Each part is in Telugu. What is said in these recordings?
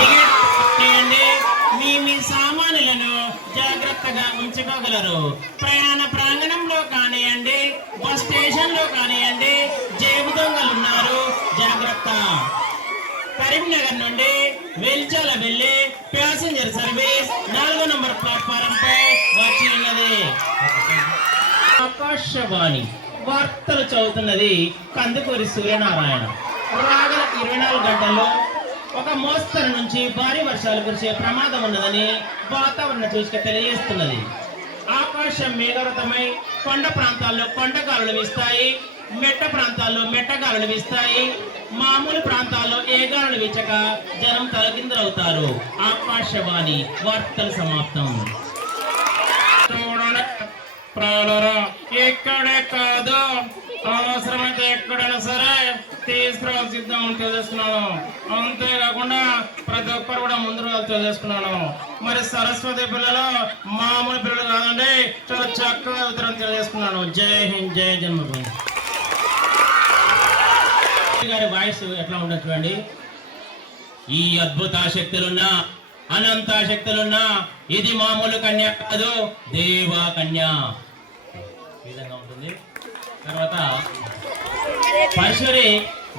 టికెట్ చేయండి. మీ సామానులను జాగ్రత్తగా ఉంచుకోగలరు. ప్రయాణ ప్రాంగణంలో కానివ్వండి, బస్ స్టేషన్ లో కానివ్వండి, జేబు దొంగలు ఉన్నారు, జాగ్రత్త. కరీంనగర్ నుండి వెల్చాల వెళ్లి ప్యాసింజర్ సర్వీస్ 4వ నంబర్ ప్లాట్ఫారం పై వచ్చి ఉన్నది. ఆకాశవాణి వార్తలు చదువుతున్నది కందుకూరి సూర్యనారాయణ. రాగల 24 గంటల్లో ఒక మోస్తరు నుంచి భారీ వర్షాలు కురిసే ప్రమాదం ఉన్నదని వాతావరణ సూచిక తెలియజేస్తున్నది. ఆకాశం మేఘావృతమై కొండ ప్రాంతాల్లో కొండగాలులు వీస్తాయి, మెట్ట ప్రాంతాల్లో మెట్టగాలులు వీస్తాయి. మామూలు ప్రాంతాల్లో ఏ గాలులు వీచక జనం తలకిందులవుతారు. ఆకాశవాణి వార్తలు సమాప్తం. ప్రాణరా ఎక్కడే కాదు, అవసరమైతే ఎక్కడైనా సరే తీసుకురావాలి సిద్ధం తెలియజేస్తున్నాను. అంతేకాకుండా ప్రతి ఒక్కరు కూడా ముందు తెలియజేస్తున్నాను. మరి సరస్వతి పిల్లలు మామూలు పిల్లలు కాదండి, చాలా చక్కగా ఉత్తరం తెలియజేస్తున్నాను. జై హింద్, జై జన్మభూమి. గారి వాయిస్ ఎట్లా ఉండదు చూడండి. ఈ అద్భుత శక్తులున్నా అనంత శక్తులున్నా ఇది మామూలు కన్య కాదు, దేవా కన్య విధంగా ఉంటుంది. తర్వాత పరశురి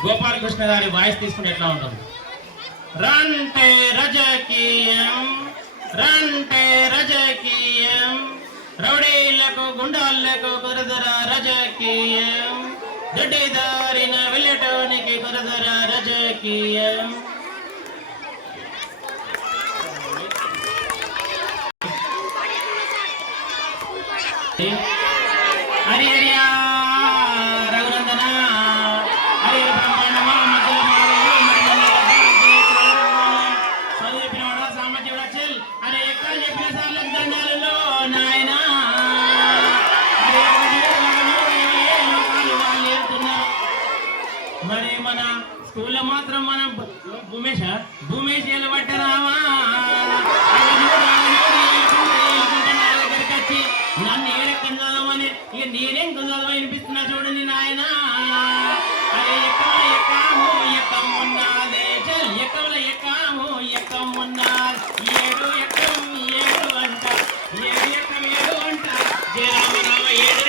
గోపాలకృష్ణ గారి వాయిస్ తీసుకుంటే ఎట్లా ఉంటుంది. రంటే రజకీయం, రంటే రజకీయం, రౌడీలకు గుండాలకు కురదర రజకీయం, దొడ్డిదారిన వెళ్ళటానికి కురదర రజకీయం. హరి హరియా రఘునందన హరి బ్రహ్మాండమా చదివినవాడా సామర్థ్యుడా చెల్ అరే ఎక్కడ చెప్పిన సార్లు దండాలలో నాయన మరి మన స్కూల్లో మాత్రం మన భూమేష్ పట్టరావా నన్ను ఏడెక్కని చదవమని ఇక నేనేం చదవ వినిపిస్తున్నా చూడండి నాయన. అరే ఎక్కల ఎక్కాము ఎక్కం ఉన్నదే చల్ ఎక్కల ఎక్కాము ఎక్కం ఉన్నది ఏడు ఎక్కం ఏడు అంట ఏడు ఎక్కం ఏడు అంట జయ రామ రామ ఏడు